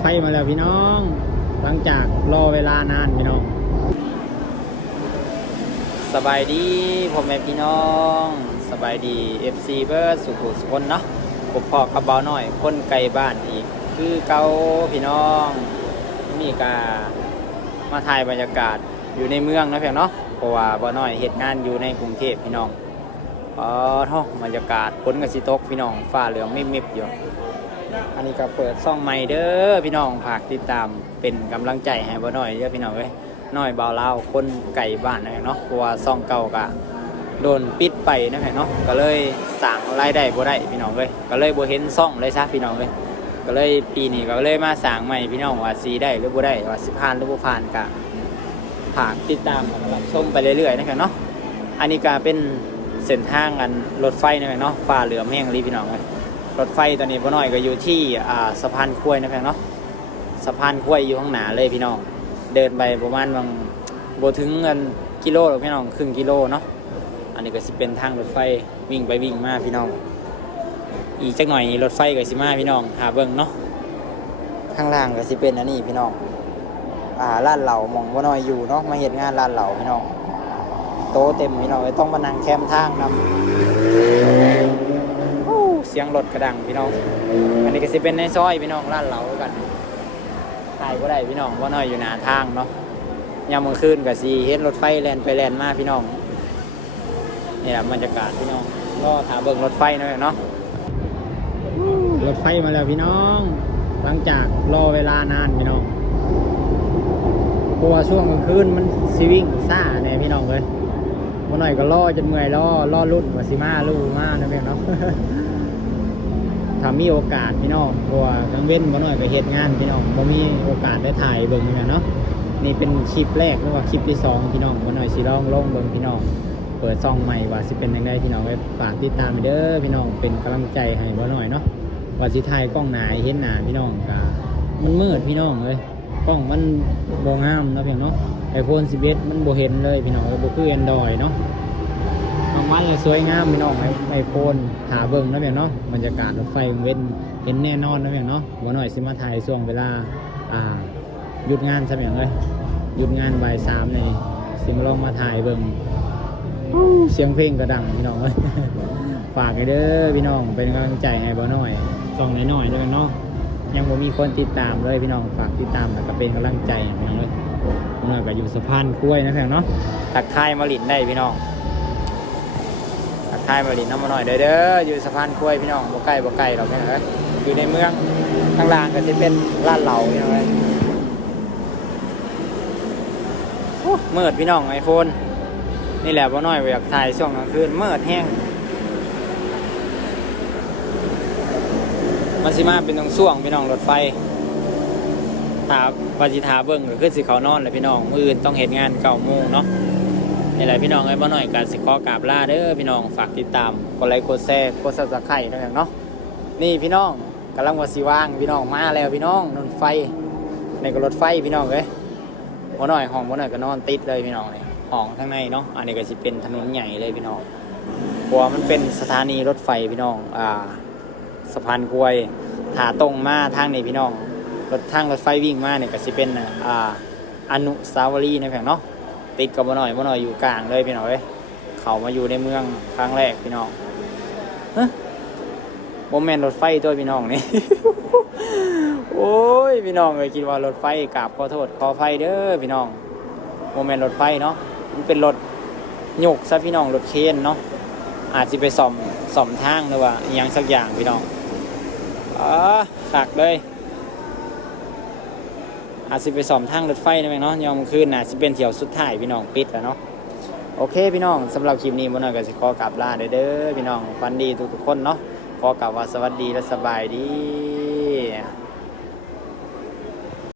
ไฟมาแล้วพี่น้อง หลังจากรอเวลานานพี่น้อง สบายดีพ่อแม่พี่น้อง สบายดี FC เบิร์ดสุขุสุคนเนาะผมพ่อกับเบาหน่อย คนไกลบ้านอีก คือเกาพี่น้อง มีกามาถ่ายบรรยากาศอยู่ในเมืองนะเพียงเนาะเพราะว่าเบาหน่อยเหตุงานอยู่ในกรุงเทพพี่น้องอ๋อท่อบรรยากาศฝนกับสิตกพี่น้องฟ้าเหลืองมิบอยู่ อันนี้ก็เปิดซ่องใหม่เด้อพี่น้องฝากติดตามเป็นกำลังใจให้บ่หน่อยเด้อพี่น้องเว้ยน้อยเบาเล่าคนไก่บ้านนะเนาะเพราะว่าซ่องเก่ากะโดนปิดไปนะเนาะก็เลยสั่งรายได้บ่ได้พี่น้องเว้ยก็เลยบ่เห็นซ่องเลยซะพี่น้องเว้ยก็เลยปีนี้ก็เลยมาสั่งใหม่พี่น้องว่าสีได้หรือบ่ได้ว่าสิผ่านหรือบ่ผ่านกะฝากติดตามรับชมไปเรื่อยๆนะครับเนาะอันนี้ก็เป็นเส้นทางอันรถไฟนะเนาะฟ้าเหลือมแห้งรีพี่น้องเว้ย รถไฟตอนนี้พ่อน้อยก็อยู่ที่สะพานกล้วยนะเพียงเนาะสะพานกล้วยอยู่ข้างหน้าเลยพี่น้อง เดินไปประมาณบางโบถึงเงินกิโลหรอกพี่น้องครึ่งกิโลเนาะอันนี้ก็สิเป็นทางรถไฟวิ่งไปวิ่งมาพี่น้อง อีกจักหน่อยรถไฟก็สิมาพี่น้องหาเบิ่งเนาะข้างล่างก็สิเป็นอันนี้พี่น้องอ่าร้านเหล่ามองพ่อน้อยอยู่เนาะมาเห็นงานร้านเหล่าพี่น้องโตเต็มพี่น้องต้องมานั่งแคมทางนำโอ้เสียงรถกระดังพี่น้อง อันนี้ก็สิเป็นในซอยพี่น้องร้านเหลากันถ่ายก็ได้พี่น้องว่าน้อยอยู่หนาทางเนาะยามมื้อคืนก็สิเห็นรถไฟแลนไปแลนมาพี่น้องนี่แหละบรรยากาศพี่น้องก็ถาเบิ่งรถไฟหน่อยเนาะรถไฟมาแล้วพี่น้อง หลังจากรอเวลานานพี่น้องเพราะว่าช่วงกลางคืนมันสิวิ่งซ่าแน่พี่น้องเลยมาหน่อยก็ล่อจนเมื่อยล่อล่อรุ่นว่าสิมาลู่มานะเพียงเนาะ ถ้ามีโอกาสพี่น้องเพราะว่าทั้งเว้นมาหน่อยไปเหตุงานพี่น้องบ่มีโอกาสได้ถ่ายเบิ่งเนเนาะนี่เป็นคลิปแรกหรือว่าคลิปที่สองพี่น้องมาหน่อยสิลองลงเบิ่งพี่น้องเปิดซองใหม่ว่าสิเป็นยังไงพี่น้องไว้ฝากติดตามเด้อพี่น้องเป็นกำลังใจให้บ่หน่อยเนาะว่าสิถ่ายกล้องหนาเห็นหน้าพี่น้องก็มันมืดพี่น้องเลยกล้องมันบ่งามเนาะเพียงเนาะไอโฟน11มันบ่เห็นเลยพี่น้องบ่คือ Android เนาะ บางวันก็สวยงามพี่น้องไอไอโฟนหาเบิ่งนะเพียงเนาะบรรยากาศรถไฟเว้นเห็นแน่นอนนะเพียงเนาะวันหน่อยสิมาถ่ายช่วงเวลาอ่าหยุดงานซะเพียงเลยหยุดงานบ่ายสามในสิมาลองมาถ่ายเบิ่งเสียงเพลงก็ดังพี่น้องเอ้ยฝากให้เด้อพี่น้องเป็นกำลังใจให้บ่หน่อยช่องน้อยๆด้วยกันเนาะยังบ่มีคนติดตามเลยพี่น้องฝากติดตามแล้วก็เป็นกำลังใจให้พี่น้องเลยบ่หน่อยก็อยู่สะพานกล้วยนะเพียงเนาะทักทายมาหลินได้พี่น้อง ทักทายมาลินน้ำมาหน่อยเด้อเด้ออยู่สะพานกล้วยพี่น้องบ่ใกล้บ่ไกลหรอกพี่น้องอยอยู่ในเมืองข้างล่างก็จะเป็นลาดเหล่าพี่น้องเอ้ยโอ้มืดพี่น้องไอโฟนนี่แหละบ่น้อยอยากถ่ายช่วงกลางคืนเมืดแห้งมันสิมาเป็นตรงช่วงพี่น้องรถไฟถาว่าสิถาเบิ่งก็คือสิเขานอนเลยพี่น้อง มืออื่นต้องเฮ็ดงานเก้าโมงเนาะ นี่แหละพี่น้องไอ้บ่หน่อยการสิขอกราบลาเด้อพี่น้องฝากติดตามกดไลค์กดแชร์กดซับสไครต์นะเนาะนี่พี่น้องกำลังว่าสิว่างพี่น้องมาแล้วพี่น้องรถไฟในก็รถไฟพี่น้องเอ้ยบ่หน่อยห้องบ่หน่อยก็นอนติดเลยพี่น้องนี่ห้องข้างในเนาะอันนี้ก็สิเป็นถนนใหญ่เลยพี่น้องเพราะว่ามันเป็นสถานีรถไฟพี่น้องอ่าสะพานกล้วยถาตรงมาทางนี้พี่น้องรถทางรถไฟวิ่งมาเนี่ยก็สิเป็นอ่าอนุสาวรีย์นะเพียงเนาะ ติดกับบ่หน่อยบ่หน่อยอยู่กลางเลยพี่น้องเอ้ยเขามาอยู่ในเมืองครั้งแรกพี่น้องฮะโมแมนรถไฟตัวพี่น้องนี่ โอ้ยพี่น้องเลยคิดว่ารถไฟกราบขอโทษขอไฟเด้อพี่น้องโมแมนรถไฟเนาะมันเป็นรถโยกซะพี่น้องรถเคนเนาะอาจจะไปซ่อมซ่อมทางหรือว่าอหยังสักอย่างพี่น้องอ๋อขักเลย อาจจะไปสอมทางรถไฟนะแม่เนาะยอมคืนน่ะจะเป็นเที่ยวสุดท้ายพี่น้องปิดแล้วเนาะโอเคพี่น้องสำหรับคลิปนี้บ่น้อยก็จะขอกลับลาเด้อเด้อพี่น้องฟันดีทุกๆคนเนาะขอกลับว่าสวัสดีและสบายดี